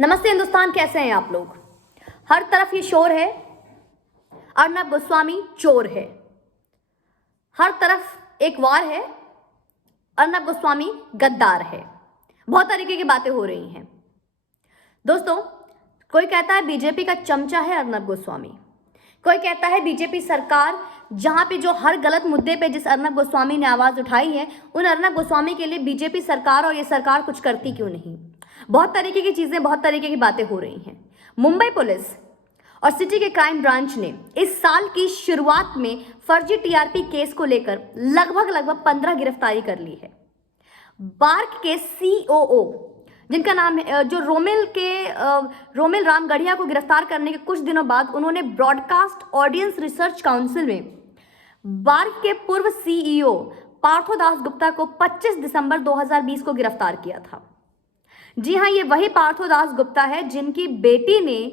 नमस्ते हिंदुस्तान, कैसे हैं आप लोग। हर तरफ ये शोर है, अर्नब गोस्वामी चोर है। हर तरफ एक वार है, अर्नब गोस्वामी गद्दार है। बहुत तरीके की बातें हो रही हैं दोस्तों। कोई कहता है बीजेपी का चमचा है अर्नब गोस्वामी, कोई कहता है बीजेपी सरकार जहां पे जो हर गलत मुद्दे पे जिस अर्नब गोस्वामी ने आवाज उठाई है, उन अर्नब गोस्वामी के लिए बीजेपी सरकार और ये सरकार कुछ करती क्यों नहीं। बहुत तरीके की चीजें, बहुत तरीके की बातें हो रही हैं। मुंबई पुलिस और सिटी के क्राइम ब्रांच ने इस साल की शुरुआत में फर्जी टीआरपी केस को लेकर लगभग 15 गिरफ्तारी कर ली है। बार्क के सीओओ जिनका नाम है जो रोमिल राम गढ़िया को गिरफ्तार करने के कुछ दिनों बाद उन्होंने ब्रॉडकास्ट ऑडियंस रिसर्च काउंसिल में बार्क के पूर्व सीईओ पार्थो दास गुप्ता को 25 दिसंबर 2020 को गिरफ्तार किया था। जी हाँ, ये वही पार्थो दास गुप्ता है जिनकी बेटी ने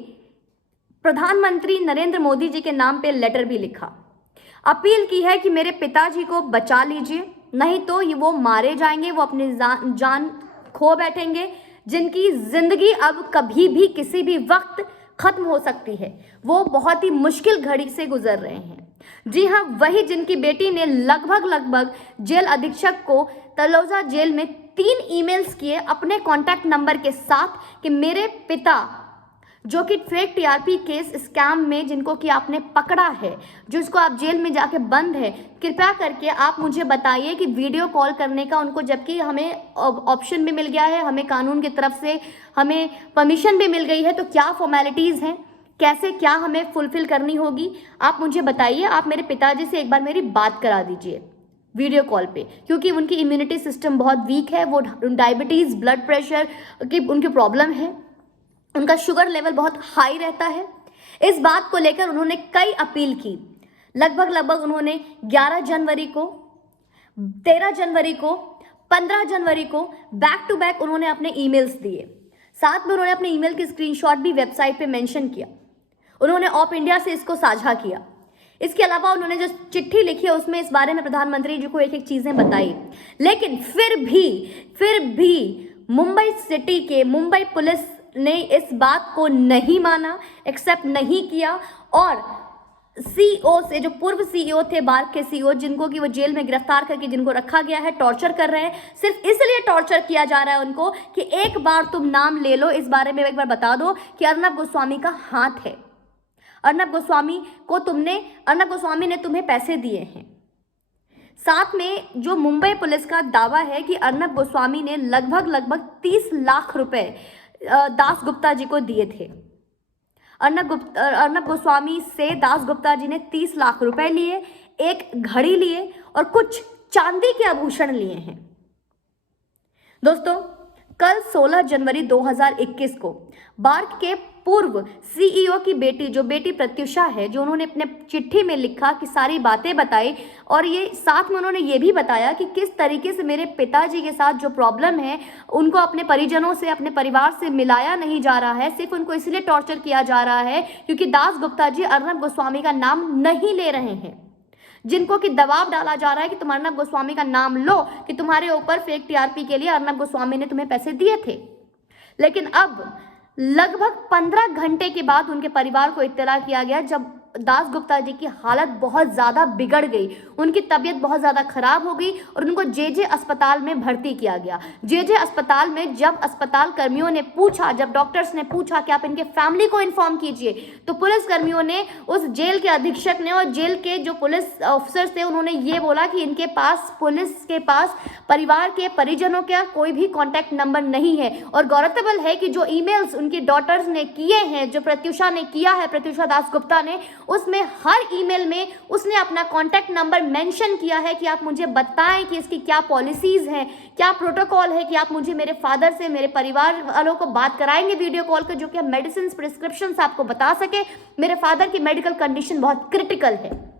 प्रधानमंत्री नरेंद्र मोदी जी के नाम पे लेटर भी लिखा, अपील की है कि मेरे पिताजी को बचा लीजिए, नहीं तो ये वो मारे जाएंगे, वो अपनी जान खो बैठेंगे, जिनकी जिंदगी अब कभी भी किसी भी वक्त खत्म हो सकती है। वो बहुत ही मुश्किल घड़ी से गुजर रहे हैं। जी हाँ, वही जिनकी बेटी ने लगभग जेल अधीक्षक को तलोजा जेल में 3 ईमेल्स किए अपने कॉन्टैक्ट नंबर के साथ कि मेरे पिता जो कि फेक टीआरपी केस स्कैम में जिनको कि आपने पकड़ा है, जो इसको आप जेल में जाके बंद है, कृपया करके आप मुझे बताइए कि वीडियो कॉल करने का उनको, जबकि हमें ऑप्शन भी मिल गया है, हमें कानून की तरफ से हमें परमिशन भी मिल गई है, तो क्या फॉर्मेलिटीज़ हैं, कैसे क्या हमें फुलफिल करनी होगी, आप मुझे बताइए। आप मेरे पिताजी से एक बार मेरी बात करा दीजिए वीडियो कॉल पे, क्योंकि उनकी इम्यूनिटी सिस्टम बहुत वीक है, वो डायबिटीज़, ब्लड प्रेशर की उनकी प्रॉब्लम है, उनका शुगर लेवल बहुत हाई रहता है। इस बात को लेकर उन्होंने कई अपील की। लगभग उन्होंने 11 जनवरी को, 13 जनवरी को, 15 जनवरी को बैक टू बैक उन्होंने अपने ईमेल्स दिए। साथ में उन्होंने अपने ईमेल की स्क्रीनशॉट भी वेबसाइट पे मेंशन किया। उन्होंने ऑफ इंडिया से इसको साझा किया। इसके अलावा उन्होंने जो चिट्ठी लिखी है उसमें इस बारे में प्रधानमंत्री जी को एक चीजें बताई। लेकिन फिर भी मुंबई पुलिस ने इस बात को नहीं माना, एक्सेप्ट नहीं किया, और सीईओ से, जो पूर्व सीईओ थे बार्क के सीईओ, जिनको कि वो जेल में गिरफ्तार करके जिनको रखा गया है, टॉर्चर कर रहे हैं। सिर्फ इसलिए टॉर्चर किया जा रहा है उनको कि एक बार तुम नाम ले लो, इस बारे में एक बार बता दो कि अर्नब गोस्वामी का हाथ है, अर्नब गोस्वामी ने तुम्हें पैसे दिए हैं। साथ में जो मुंबई पुलिस का दावा है कि अर्नब गोस्वामी ने लगभग 30 लाख रुपए दास गुप्ता जी को दिए थे। अर्नब गोस्वामी से दास गुप्ता जी ने 30 लाख रुपए लिए, एक घड़ी लिए और कुछ चांदी के आभूषण लिए हैं। दोस्तों, कल 16 जनवरी 2021 को बार्क के पूर्व सीईओ की बेटी, जो बेटी प्रत्युषा है, जो उन्होंने अपने चिट्ठी में लिखा कि सारी बातें बताई, और ये साथ में उन्होंने ये भी बताया कि किस तरीके से मेरे पिताजी के साथ जो प्रॉब्लम है उनको अपने परिजनों से, अपने परिवार से मिलाया नहीं जा रहा है, सिर्फ उनको इसलिए टॉर्चर किया जा रहा है क्योंकि दास गुप्ता जी अर्नब गोस्वामी का नाम नहीं ले रहे हैं, जिनको कि दबाव डाला जा रहा है कि तुम अर्नब गोस्वामी का नाम लो कि तुम्हारे ऊपर फेक टीआरपी के लिए अर्नब गोस्वामी ने तुम्हें पैसे दिए थे। लेकिन अब लगभग 15 घंटे के बाद उनके परिवार को इत्तला किया गया, जब दास गुप्ता जी की हालत बहुत ज़्यादा बिगड़ गई, उनकी तबीयत बहुत ज़्यादा खराब हो गई और उनको जेजे अस्पताल में भर्ती किया गया। जेजे अस्पताल में जब अस्पताल कर्मियों ने पूछा, जब डॉक्टर्स ने पूछा कि आप इनके फैमिली को इन्फॉर्म कीजिए, तो पुलिस कर्मियों ने, उस जेल के अधीक्षक ने और जेल के जो पुलिस ऑफिसर्स थे, उन्होंने ये बोला कि इनके पास, पुलिस के पास परिवार के परिजनों का कोई भी कॉन्टैक्ट नंबर नहीं है। और गौरतलब है कि जो ईमेल्स उनकी डॉटर्स ने किए हैं, जो प्रत्युषा ने किया है, प्रत्युषा दास गुप्ता ने, उसमें हर ईमेल में उसने अपना कॉन्टैक्ट नंबर मेंशन किया है कि आप मुझे बताएं कि इसकी क्या पॉलिसीज हैं, क्या प्रोटोकॉल है, कि आप मुझे मेरे फादर से, मेरे परिवार वालों को बात कराएंगे वीडियो कॉल कर, जो कि मेडिसिन प्रिस्क्रिप्शन आपको बता सके। मेरे फादर की मेडिकल कंडीशन बहुत क्रिटिकल है।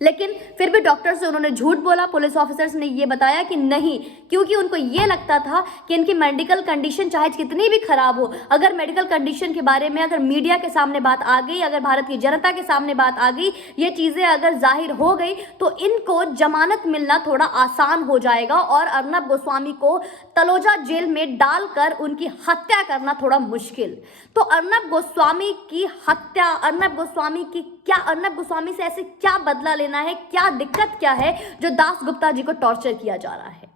लेकिन फिर भी डॉक्टर से उन्होंने झूठ बोला। पुलिस ऑफिसर्स ने ये बताया कि नहीं, क्योंकि उनको ये लगता था कि इनकी मेडिकल कंडीशन चाहे कितनी भी खराब हो, अगर मेडिकल कंडीशन के बारे में अगर मीडिया के सामने बात आ गई, अगर भारत की जनता के सामने बात आ गई, ये चीज़ें अगर जाहिर हो गई तो इनको जमानत मिलना थोड़ा आसान हो जाएगा और अर्नब गोस्वामी को तलोजा जेल में डालकर उनकी हत्या करना थोड़ा मुश्किल। तो अर्नब गोस्वामी की हत्या, अर्नब गोस्वामी से ऐसे क्या बदला लेना है, क्या दिक्कत क्या है जो दास गुप्ता जी को टॉर्चर किया जा रहा है।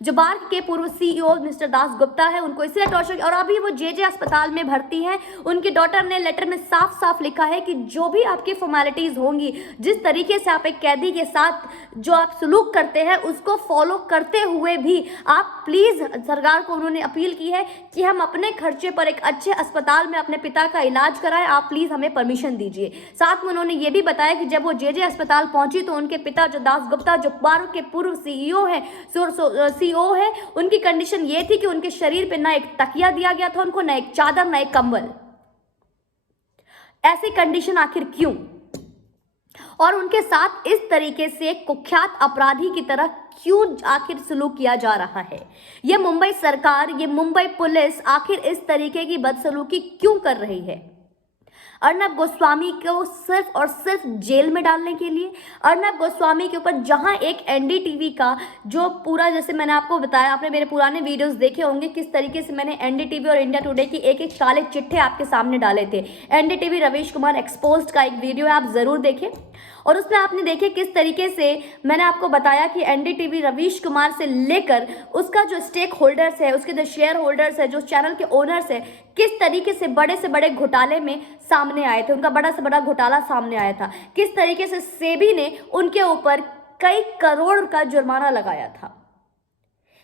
जो बार्क के पूर्व सीईओ मिस्टर दास गुप्ता है, उनको इसलिए टॉर्चर, और अभी वो जे अस्पताल में भर्ती हैं। उनकी डॉटर ने लेटर में साफ साफ लिखा है कि जो भी आपकी फॉर्मेलिटीज होंगी, जिस तरीके से आप एक कैदी के साथ जो आप सलूक करते हैं उसको फॉलो करते हुए भी आप प्लीज, सरकार को उन्होंने अपील की है कि हम अपने खर्चे पर एक अच्छे अस्पताल में अपने पिता का इलाज कराएं, आप प्लीज हमें परमिशन दीजिए। साथ में उन्होंने ये भी बताया कि जब वो जे अस्पताल पहुंची तो उनके पिता जो दास गुप्ता, जो बार्क के पूर्व सीईओ है, है, उनकी कंडीशन ये थी कि उनके शरीर पे ना एक तकिया दिया गया था उनको, ना एक चादर, ना एक कंबल। ऐसी कंडीशन आखिर क्यों? और उनके साथ इस तरीके से कुख्यात अपराधी की तरह क्यों आखिर सलूक किया जा रहा है? ये मुंबई सरकार, ये मुंबई पुलिस आखिर इस तरीके की बदसलूकी क्यों कर रही है? अर्नब गोस्वामी को सिर्फ और सिर्फ जेल में डालने के लिए, अर्नब गोस्वामी के ऊपर जहां एक एनडीटीवी का जो पूरा, जैसे मैंने आपको बताया, आपने मेरे पुराने वीडियोस देखे होंगे किस तरीके से मैंने एनडीटीवी और इंडिया टुडे की एक एक काले चिट्ठे आपके सामने डाले थे। एनडीटीवी रवीश कुमार एक्सपोज्ड का एक वीडियो है, आप जरूर देखें। और उसमें आपने देखे किस तरीके से मैंने आपको बताया कि एनडीटीवी रवीश कुमार से लेकर उसका जो स्टेक होल्डर्स है, उसके जो शेयर होल्डर्स है, जो चैनल के ओनर्स है, किस तरीके से बड़े घोटाले में सामने आए थे, उनका बड़ा से बड़ा घोटाला सामने आया था, किस तरीके से सेबी ने उनके ऊपर कई करोड़ का जुर्माना लगाया था।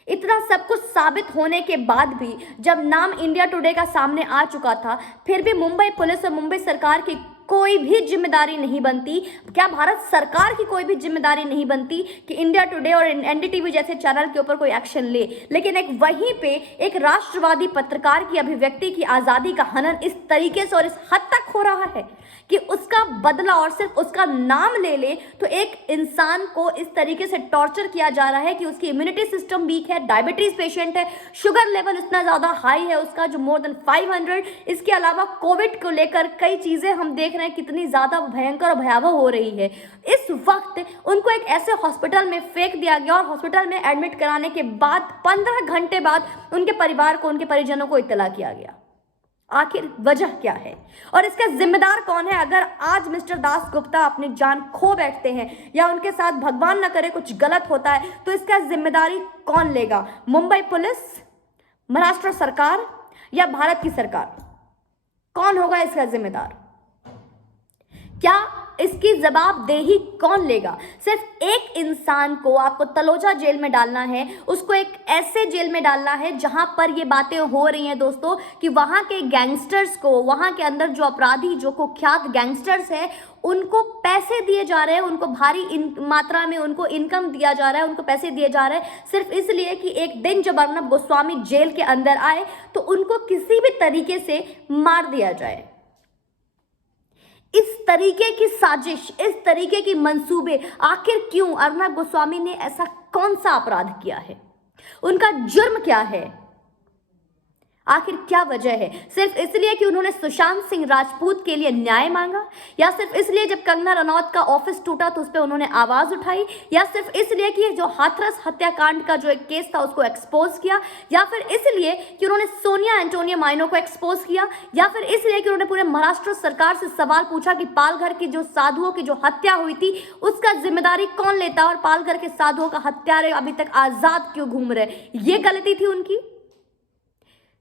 इतना सब कुछ साबित होने के बाद भी जब नाम इंडिया टुडे का सामने आ चुका था, फिर भी मुंबई पुलिस और मुंबई सरकार की कोई भी जिम्मेदारी नहीं बनती। क्या भारत सरकार की कोई भी जिम्मेदारी नहीं बनती कि इंडिया टुडे और एनडीटीवी जैसे चैनल के ऊपर कोई एक्शन ले? लेकिन एक वहीं पे एक राष्ट्रवादी पत्रकार की अभिव्यक्ति की आज़ादी का हनन इस तरीके से और इस हद तक हो रहा है कि उसका बदला और सिर्फ उसका नाम ले ले तो एक इंसान को इस तरीके से टॉर्चर किया जा रहा है कि उसकी इम्यूनिटी सिस्टम वीक है, डायबिटीज पेशेंट है, शुगर लेवल इतना ज़्यादा हाई है उसका जो मोर देन 500। इसके अलावा कोविड को लेकर कई चीज़ें हम देख रहे हैं कितनी ज़्यादा भयंकर और भयावह हो रही है। इस वक्त उनको एक ऐसे हॉस्पिटल में फेंक दिया गया और हॉस्पिटल में एडमिट कराने के बाद 15 घंटे बाद उनके परिवार को, उनके परिजनों को इत्तला किया गया। आखिर वजह क्या है और इसका जिम्मेदार कौन है? अगर आज मिस्टर दास गुप्ता अपनी जान खो बैठते हैं या उनके साथ भगवान न करे कुछ गलत होता है तो इसका जिम्मेदारी कौन लेगा? मुंबई पुलिस, महाराष्ट्र सरकार या भारत की सरकार? कौन होगा इसका जिम्मेदार? क्या इसकी जवाबदेही कौन लेगा? सिर्फ एक इंसान को आपको तलोजा जेल में डालना है, उसको एक ऐसे जेल में डालना है जहां पर ये बातें हो रही हैं दोस्तों कि वहां के गैंगस्टर्स को, वहां के अंदर जो अपराधी, जो कुख्यात गैंगस्टर्स हैं, उनको पैसे दिए जा रहे हैं, उनको भारी मात्रा में उनको इनकम दिया जा रहा है, उनको पैसे दिए जा रहे हैं सिर्फ इसलिए कि एक दिन जब अर्नब गोस्वामी जेल के अंदर आए तो उनको किसी भी तरीके से मार दिया जाए। इस तरीके की साजिश, इस तरीके की मंसूबे आखिर क्यों? अर्नब गोस्वामी ने ऐसा कौन सा अपराध किया है? उनका जुर्म क्या है? आखिर क्या वजह है? सिर्फ इसलिए कि उन्होंने सुशांत सिंह राजपूत के लिए न्याय मांगा, या सिर्फ इसलिए जब कंगना रनौत का ऑफिस टूटा तो उस पर उन्होंने आवाज उठाई, या सिर्फ इसलिए कि जो हाथरस हत्याकांड का जो एक केस था उसको एक्सपोज किया, या फिर इसलिए कि उन्होंने सोनिया एंटोनिया माइनो को एक्सपोज किया, या फिर इसलिए कि उन्होंने पूरे महाराष्ट्र सरकार से सवाल पूछा कि पालघर की जो साधुओं की जो हत्या हुई थी उसका जिम्मेदारी कौन लेता और पालघर के साधुओं का हत्यारे अभी तक आजाद क्यों घूम रहे? ये गलती थी उनकी,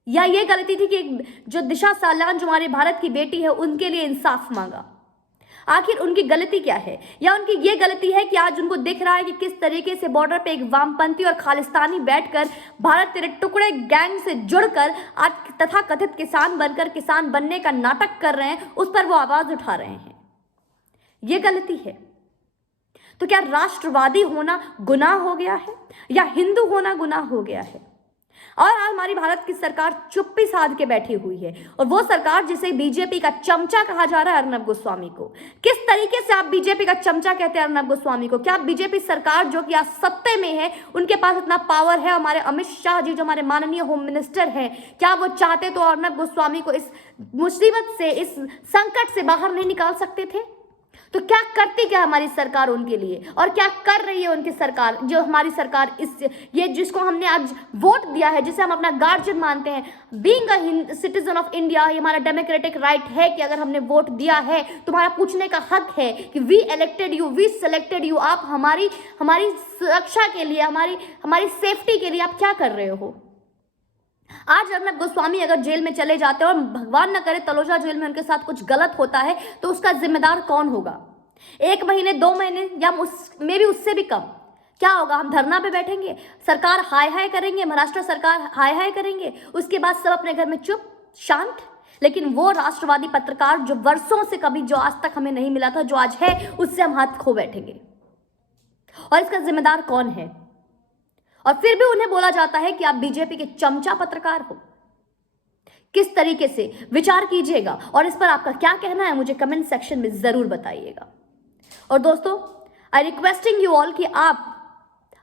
या ये गलती थी कि जो दिशा सालान जो हमारे भारत की बेटी है उनके लिए इंसाफ मांगा? आखिर उनकी गलती क्या है? या उनकी ये गलती है कि आज उनको दिख रहा है कि किस तरीके से बॉर्डर पे एक वामपंथी और खालिस्तानी बैठकर भारत तेरे टुकड़े गैंग से जुड़कर आज तथाकथित किसान बनकर किसान बनने का नाटक कर रहे हैं, उस पर वो आवाज उठा रहे हैं। ये गलती है। तो क्या राष्ट्रवादी होना गुनाह हो गया है या हिंदू होना गुनाह हो गया है? और आज हमारी भारत की सरकार चुप्पी साध के बैठी हुई है, और वो सरकार जिसे बीजेपी का चमचा कहा जा रहा है अर्नब गोस्वामी को। किस तरीके से आप बीजेपी का चमचा कहते हैं अर्नब गोस्वामी को? क्या बीजेपी सरकार जो कि आज सत्ते में है, उनके पास इतना पावर है? हमारे अमित शाह जी जो हमारे माननीय होम मिनिस्टर हैं, क्या वो चाहते तो अर्नब गोस्वामी को इस मुसीबत से, इस संकट से बाहर नहीं निकाल सकते थे? तो क्या करती क्या हमारी सरकार उनके लिए, और क्या कर रही है उनकी सरकार? जो हमारी सरकार इस ये जिसको हमने आज वोट दिया है, जिसे हम अपना गार्जियन मानते हैं, being a citizen of India, ये हमारा डेमोक्रेटिक राइट है कि अगर हमने वोट दिया है, तुम्हारा पूछने का हक है कि we elected you, we selected you, आप हमारी सुरक्षा के लिए, हमारी सेफ्टी के लिए आप क्या कर रहे हो? आज अर्नब गोस्वामी अगर जेल में चले जाते हैं, और भगवान न करे तलोजा जेल में उनके साथ कुछ गलत होता है, तो उसका जिम्मेदार कौन होगा? 1 महीने 2 महीने या में भी उससे भी कम क्या होगा? हम धरना पे बैठेंगे, सरकार हाय हाय करेंगे, महाराष्ट्र सरकार हाय हाय करेंगे, उसके बाद सब अपने घर में चुप शांत। लेकिन वो राष्ट्रवादी पत्रकार जो वर्षों से कभी, जो आज तक हमें नहीं मिला था, जो आज है, उससे हम हाथ खो बैठेंगे। और इसका जिम्मेदार कौन है? और फिर भी उन्हें बोला जाता है कि आप बीजेपी के चमचा पत्रकार हो। किस तरीके से? विचार कीजिएगा, और इस पर आपका क्या कहना है मुझे कमेंट सेक्शन में जरूर बताइएगा। और दोस्तों, आई रिक्वेस्टिंग यू ऑल कि आप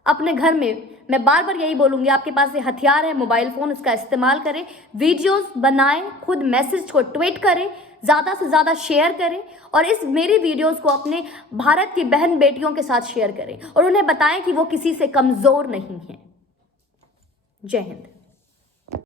अपने घर में, मैं बार बार यही बोलूंगी, आपके पास ये हथियार है मोबाइल फोन, उसका इस्तेमाल करें, वीडियोस बनाएं, खुद मैसेज को ट्वीट करें, ज़्यादा से ज़्यादा शेयर करें, और इस मेरी वीडियोस को अपने भारत की बहन बेटियों के साथ शेयर करें, और उन्हें बताएं कि वो किसी से कमज़ोर नहीं है। जय हिंद।